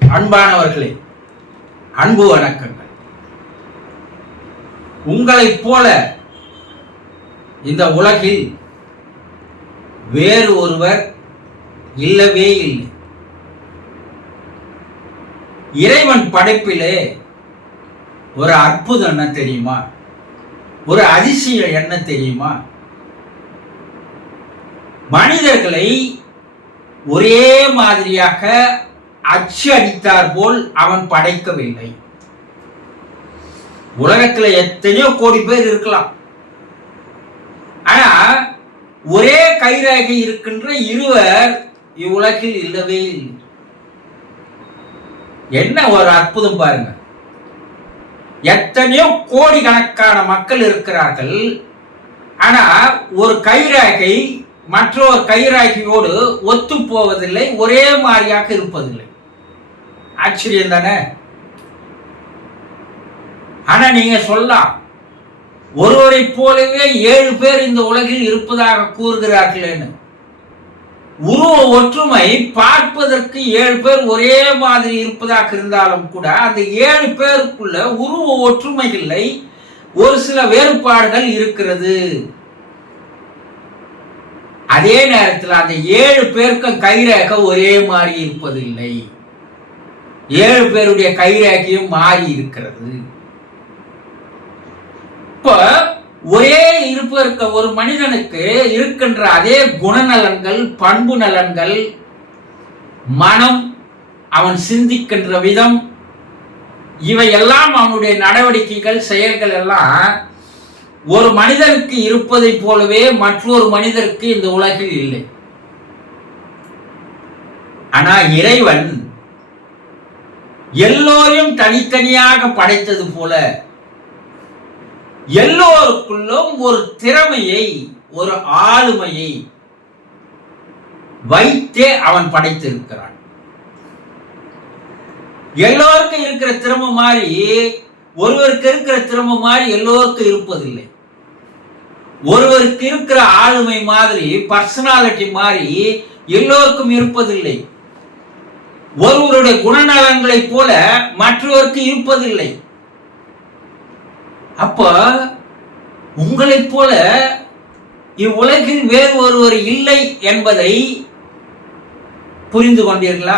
அன்பானவர்களே அன்பு வணக்கங்கள். உங்களைப் போல இந்த உலகில் வேறு ஒருவர் இல்லவே இல்லை. இறைவன் படைப்பிலே ஒரு அற்புதம் என்ன தெரியுமா? ஒரு அதிசயம் என்ன தெரியுமா? மனிதர்களை ஒரே மாதிரியாக அச்சு அடித்தார் போல் அவன் படைக்கவில்லை உலகத்துல எத்தனையோ கோடி பேர் இருக்கலாம். ஆனா ஒரே கைரேகை இருக்கின்ற இருவர் இவ்வுலகில் இல்லவே இல்லை. என்ன ஒரு அற்புதம் பாருங்க. எத்தனையோ கோடிக்கணக்கான மக்கள் இருக்கிறார்கள். ஆனா ஒரு கைராகை மற்றொரு கைராகியோடு ஒத்து போவதில்லை ஒரே மாதிரியாக இருப்பதில்லை. ஆச்சரியம் தானே? ஆனா நீங்க சொல்லலாம். ஒருவரை போலவே ஏழு பேர் இந்த உலகில் இருப்பதாக கூறுகிறார்களேன்னு. உருவ ஒற்றுமை பார்ப்பதற்கு ஏழு பேர் ஒரே மாதிரி இருப்பதாக இருந்தாலும் கூட அந்த ஏழு பேருக்குள்ள உருவ ஒற்றுமை இல்லை ஒரு சில வேறுபாடுகள் இருக்கிறது. அதே நேரத்தில் அந்த ஏழு பேருக்கும் கைரேக ஒரே மாதிரி இருப்பதில்லை. ஏழு பேருடைய கைராக்கியம் மாறி இருக்கிறது. இப்ப ஒரே இருப்பு இருக்க ஒரு மனிதனுக்கு இருக்கின்ற அதே குணநலன்கள் பண்பு நலன்கள் மனம் அவன் சிந்திக்கின்ற விதம் இவையெல்லாம் அவனுடைய நடவடிக்கைகள் செயல்கள் எல்லாம் ஒரு மனிதனுக்கு இருப்பதைப் போலவே மற்றொரு மனிதருக்கு இந்த உலகில் இல்லை. ஆனா இறைவன் எல்லோரையும் தனித்தனியாக படைத்தது போல எல்லோருக்குள்ளும் ஒரு திறமையை ஒரு ஆளுமையை வைத்தே அவன் படைத்திருக்கிறான். எல்லோருக்கும் இருக்கிற திறமை மாதிரி ஒருவருக்கு இருக்கிற திறமை மாதிரி எல்லோருக்கும் இருப்பதில்லை. ஒருவருக்கு இருக்கிற ஆளுமை மாதிரி பர்சனாலிட்டி மாதிரி எல்லோருக்கும் இருப்பதில்லை. ஒருவருடைய குணநலங்களைப் போல மற்றவருக்கு இருப்பதில்லை. அப்ப உங்களைப் போல இவ்வுலகில் வேறு ஒருவர் இல்லை என்பதை புரிந்து கொண்டீர்களா?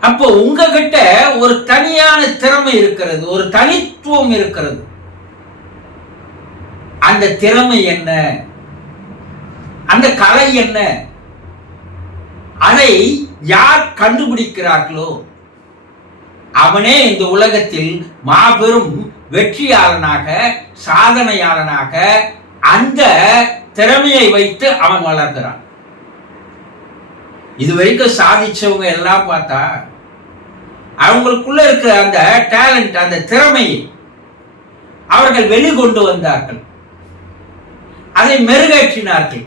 அப்போ உங்ககிட்ட ஒரு தனியான திறமை இருக்கிறது ஒரு தனித்துவம் இருக்கிறது. அந்த திறமை என்ன? அந்த கலை என்ன? அதை யார் கண்டுபிடிக்கிறார்களோ அவனே இந்த உலகத்தில் மாபெரும் வெற்றியாளனாக சாதனையாளனாக அந்த திறமையை வைத்து அவன் வளர்கிறான். இது வரைக்கும் சாதிச்சவங்க எல்லாம் பார்த்தா அவங்களுக்குள்ள இருக்கிற அந்த டேலண்ட் அந்த திறமையை அவர்கள் வெளிக்கொண்டு வந்தார்கள். அதை மெருகேற்றினார்கள்.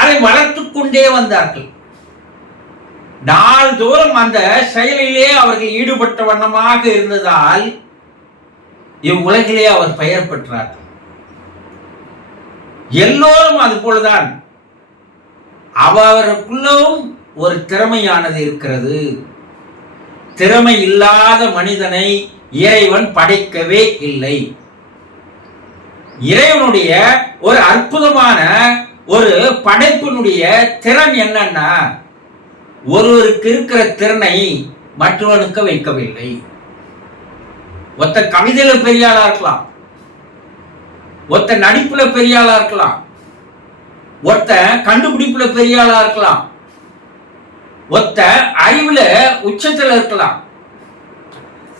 அதை வளர்த்து கொண்டே வந்தார்கள். நாள்தோறும் அந்த செயலிலே அவர்கள் ஈடுபட்ட வண்ணமாக இருந்ததால் இவ்வுலகிலே அவர் பெயர் பெற்றார். எல்லோரும் அது போலதான் அவருக்குள்ளும் ஒரு திறமையானது இருக்கிறது. திறமை இல்லாத மனிதனை இறைவன் படைக்கவே இல்லை. இறைவனுடைய ஒரு அற்புதமான ஒரு படைப்பினுடைய திறன் என்னன்னா ஒருவருக்கு இருக்கிற திறனை மற்றவனுக்கு வைக்கவில்லை. ஒத்த கவிதையில பெரிய ஆளா இருக்கலாம். ஒத்த நடிப்புல பெரிய ஆளா இருக்கலாம். ஒத்த கண்டுபிடிப்புல பெரிய ஆளா இருக்கலாம். ஒத்த அறிவுல உச்சத்துல இருக்கலாம்.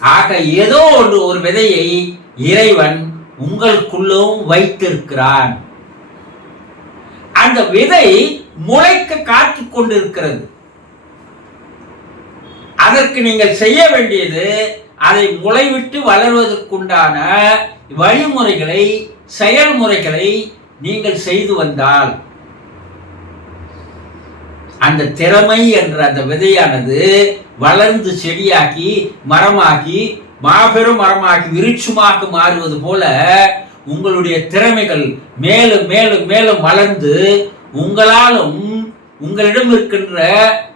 ஆக ஏதோ ஒன்று ஒரு விதையை இறைவன் உங்களுக்குள்ளும் வைத்திருக்கிறான். அந்த விதை முளைக்க காத்து கொண்டிருக்கிறது. அதற்கு நீங்கள் செய்ய வேண்டியது அதை முளைவிட்டு வளர்வதற்குண்டான வழிமுறைகளை செயல்முறைகளை நீங்கள் செய்து வந்தால் அந்த திறமை என்ற அந்த விதையானது வளர்ந்து செடியாக்கி மரமாகி மாபெரும் மரமாகி விருட்சமாக மாறுவது போல உங்களுடைய திறமைகள் மேலும் மேலும் மேலும் வளர்ந்து உங்களாலும் உங்களிடம் இருக்கின்ற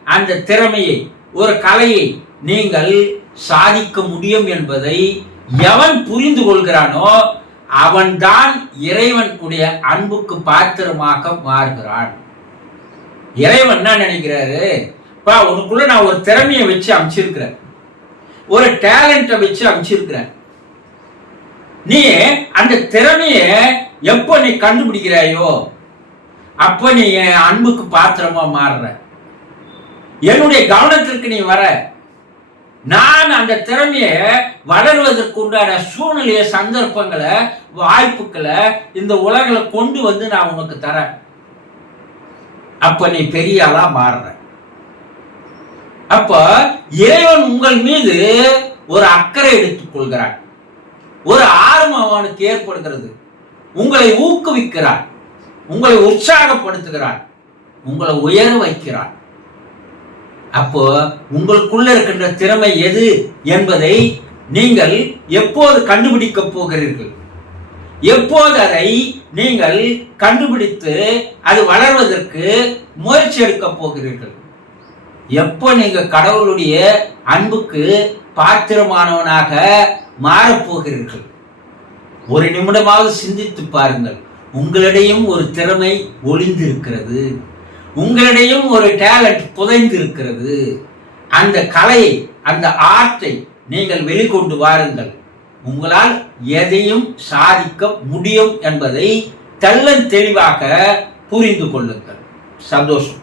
அந்த திறமையை ஒரு கலையை நீங்கள் சாதிக்க முடியும் என்பதை எவன் புரிந்து கொள்கிறானோ அவன்தான் இறைவனுடைய அன்புக்கு பாத்திரமாக மாறுகிறான். இறைவன் என்ன நினைக்கிறாரு? பா உனக்குள்ள நான் ஒரு திறமையை வச்சு அமைச்சிருக்கிறேன். ஒரு டேலண்ட்டை வச்சு அமைச்சிருக்கிறேன். நீ அந்த திறமைய எப்போ நீ கண்டுபிடிக்கிறாயோ அப்போ நீ என் அன்புக்கு பாத்திரமா மாறுற. என்னுடைய கவனத்திற்கு நீ வர. நான் அந்த திறமையை வளர்வதற்கு உண்டான சூழ்நிலையை சந்தர்ப்பங்களை வாய்ப்புகளை இந்த உலகில் கொண்டு வந்து நான் உனக்கு தரேன். அப்ப நீ பெரிய ஆளா மாறுற. அப்ப இறைவன் உங்கள் மீது ஒரு அக்கறை எடுத்துக் கொள்கிறான். ஒரு ஆர்வம் அவனுக்கு ஏற்படுகிறது. உங்களை ஊக்குவிக்கிறான். உங்களை உற்சாகப்படுத்துகிறான். உங்களை உயர வைக்கிறான். அப்போ உங்களுக்குள்ள இருக்கின்ற திறமை எது என்பதை நீங்கள் எப்போது கண்டுபிடிக்கப் போகிறீர்கள்? எப்போது அதை நீங்கள் கண்டுபிடித்து அது வளர்வதற்கு முயற்சி எடுக்கப் போகிறீர்கள்? எப்போ நீங்க கடவுளுடைய அன்புக்கு பாத்திரமானவனாக மாறப்போகிறீர்கள் ஒரு நிமிடமாவது சிந்தித்து பாருங்கள். உங்களிடையும் ஒரு திறமை ஒளிந்திருக்கிறது. உங்களிடையும் ஒரு டேலண்ட் புதைந்து இருக்கிறது அந்த கலையை அந்த ஆர்ட்டை நீங்கள் வெளிக்கொண்டு வாருங்கள். உங்களால் எதையும் சாதிக்க முடியும் என்பதை தெள்ளன் தெளிவாக புரிந்து கொள்ளுங்கள். சந்தோஷம்.